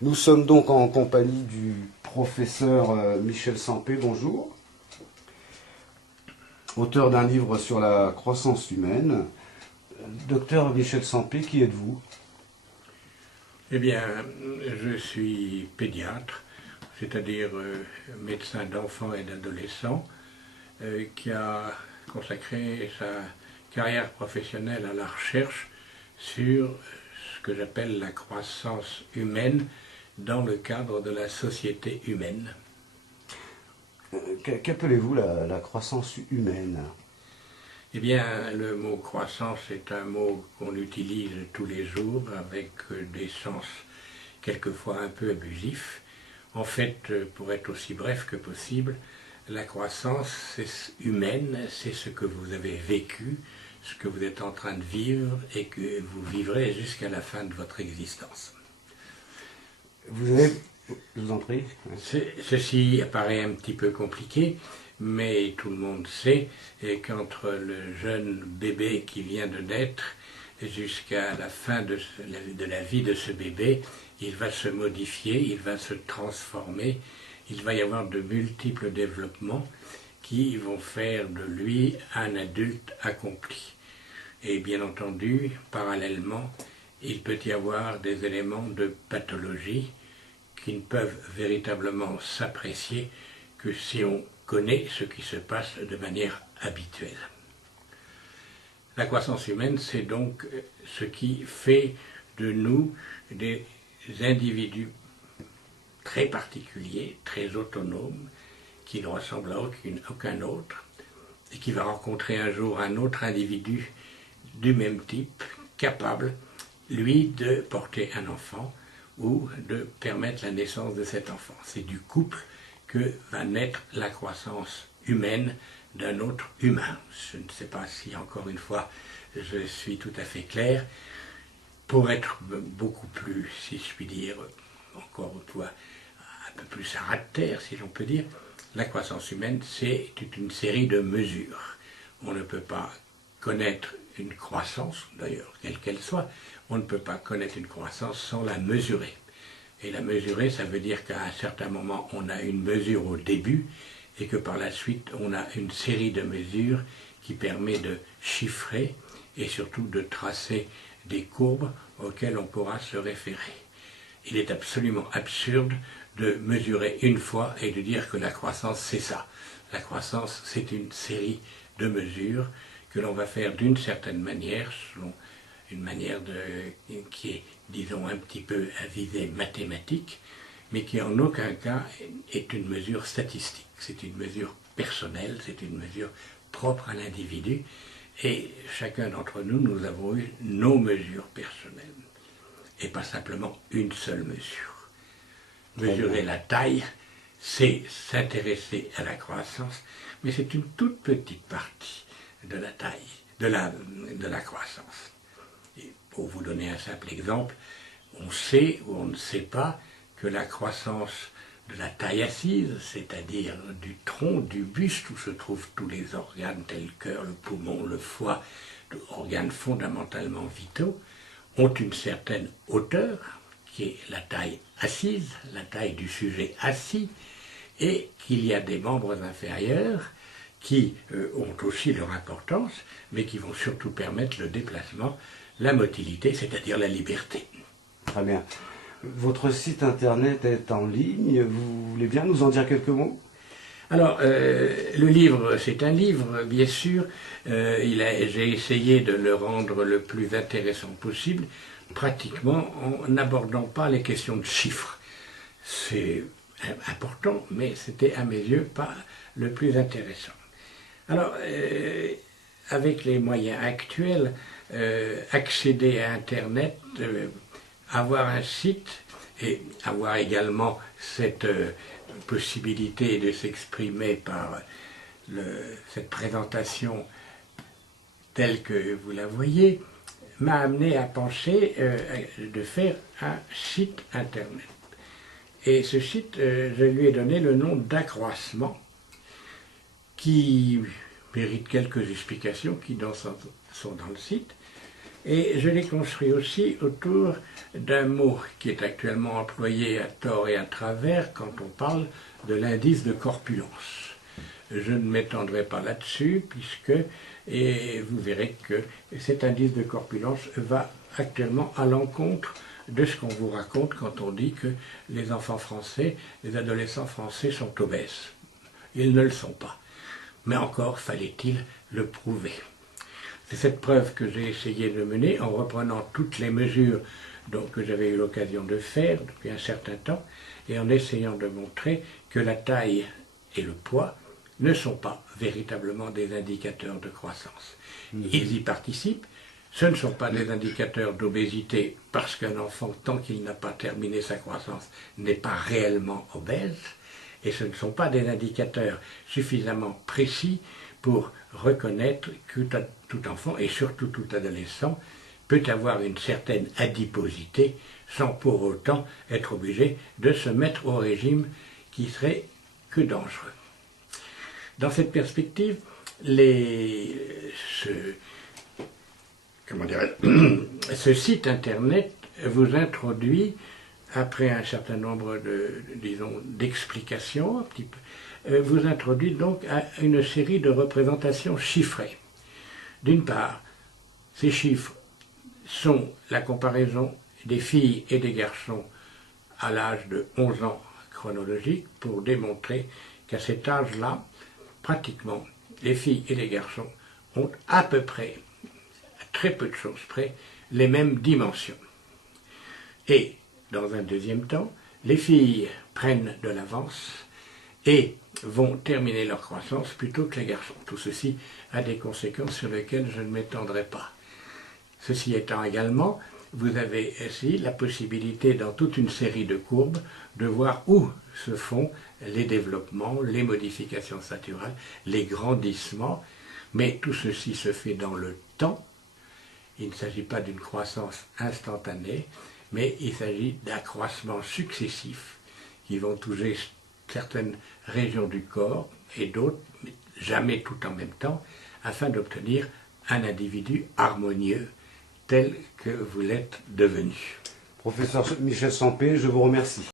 Nous sommes donc en compagnie du professeur Michel Sampé, bonjour, auteur d'un livre sur la croissance humaine. Docteur Michel Sampé, qui êtes-vous? Eh bien, je suis pédiatre, c'est-à-dire médecin d'enfants et d'adolescents, qui a consacré sa carrière professionnelle à la recherche sur ce que j'appelle la croissance humaine dans le cadre de la société humaine. Qu'appelez-vous la croissance humaine? Eh bien, le mot croissance est un mot qu'on utilise tous les jours avec des sens quelquefois un peu abusifs. En fait, pour être aussi bref que possible, la croissance humaine, c'est ce que vous avez vécu, ce que vous êtes en train de vivre et que vous vivrez jusqu'à la fin de votre existence. Vous avez... Je vous en prie. Ceci apparaît un petit peu compliqué, mais tout le monde sait qu'entre le jeune bébé qui vient de naître jusqu'à la fin de la vie de ce bébé, il va se modifier, il va se transformer, il va y avoir de multiples développements qui vont faire de lui un adulte accompli. Et bien entendu, parallèlement, il peut y avoir des éléments de pathologie qui ne peuvent véritablement s'apprécier que si on connaît ce qui se passe de manière habituelle. La croissance humaine, c'est donc ce qui fait de nous des individus très particuliers, très autonomes, qui ne ressemblent à aucun autre, et qui va rencontrer un jour un autre individu du même type, capable, lui, de porter un enfant, ou de permettre la naissance de cet enfant. C'est du couple que va naître la croissance humaine d'un autre humain. Je ne sais pas si, encore une fois, je suis tout à fait clair. Pour être beaucoup plus, si je puis dire, encore une fois, un peu plus à ras de terre, si l'on peut dire, la croissance humaine, c'est toute une série de mesures. On ne peut pas connaître une croissance, d'ailleurs, quelle qu'elle soit, on ne peut pas connaître une croissance sans la mesurer. Et la mesurer, ça veut dire qu'à un certain moment, on a une mesure au début et que par la suite, on a une série de mesures qui permet de chiffrer et surtout de tracer des courbes auxquelles on pourra se référer. Il est absolument absurde de mesurer une fois et de dire que la croissance, c'est ça. La croissance, c'est une série de mesures que l'on va faire d'une certaine manière, selon une manière qui est, disons, un petit peu à visée mathématique, mais qui en aucun cas est une mesure statistique. C'est une mesure personnelle, c'est une mesure propre à l'individu, et chacun d'entre nous, nous avons eu nos mesures personnelles, et pas simplement une seule mesure. Mesurer la taille, c'est s'intéresser à la croissance, mais c'est une toute petite partie de la taille, de la croissance. Et pour vous donner un simple exemple, on sait ou on ne sait pas que la croissance de la taille assise, c'est-à-dire du tronc, du buste, où se trouvent tous les organes tels le cœur, le poumon, le foie, organes fondamentalement vitaux, ont une certaine hauteur, qui est la taille assise, la taille du sujet assis, et qu'il y a des membres inférieurs qui ont aussi leur importance, mais qui vont surtout permettre le déplacement, la motilité, c'est-à-dire la liberté. Très bien. Votre site internet est en ligne, vous voulez bien nous en dire quelques mots? Alors, le livre, c'est un livre, bien sûr. J'ai essayé de le rendre le plus intéressant possible, pratiquement en n'abordant pas les questions de chiffres. C'est important, mais c'était à mes yeux pas le plus intéressant. Alors, avec les moyens actuels, accéder à Internet, avoir un site et avoir également cette possibilité de s'exprimer par cette présentation telle que vous la voyez, m'a amené à penser de faire un site Internet. Et ce site, je lui ai donné le nom d'accroissement, qui mérite quelques explications qui sont dans le site. Et je l'ai construit aussi autour d'un mot qui est actuellement employé à tort et à travers quand on parle de l'indice de corpulence. Je ne m'étendrai pas là-dessus et vous verrez que cet indice de corpulence va actuellement à l'encontre de ce qu'on vous raconte quand on dit que les enfants français, les adolescents français sont obèses. Ils ne le sont pas. Mais encore fallait-il le prouver. C'est cette preuve que j'ai essayé de mener en reprenant toutes les mesures que j'avais eu l'occasion de faire depuis un certain temps et en essayant de montrer que la taille et le poids ne sont pas véritablement des indicateurs de croissance. Ils y participent. Ce ne sont pas des indicateurs d'obésité parce qu'un enfant, tant qu'il n'a pas terminé sa croissance, n'est pas réellement obèse. Et ce ne sont pas des indicateurs suffisamment précis pour reconnaître que tout enfant, et surtout tout adolescent, peut avoir une certaine adiposité sans pour autant être obligé de se mettre au régime qui serait que dangereux. Dans cette perspective, ce site internet vous introduit, après un certain nombre d'explications, vous introduit donc à une série de représentations chiffrées. D'une part, ces chiffres sont la comparaison des filles et des garçons à l'âge de 11 ans chronologique pour démontrer qu'à cet âge-là, pratiquement, les filles et les garçons ont à peu près, à très peu de choses près, les mêmes dimensions. Et, dans un deuxième temps, les filles prennent de l'avance et vont terminer leur croissance plutôt que les garçons. Tout ceci a des conséquences sur lesquelles je ne m'étendrai pas. Ceci étant également, vous avez ici la possibilité, dans toute une série de courbes, de voir où se font les développements, les modifications staturales, les grandissements, mais tout ceci se fait dans le temps. Il ne s'agit pas d'une croissance instantanée, mais il s'agit d'accroissements successifs qui vont toucher certaines régions du corps et d'autres, mais jamais tout en même temps, afin d'obtenir un individu harmonieux tel que vous l'êtes devenu. Professeur Michel Sampé, je vous remercie.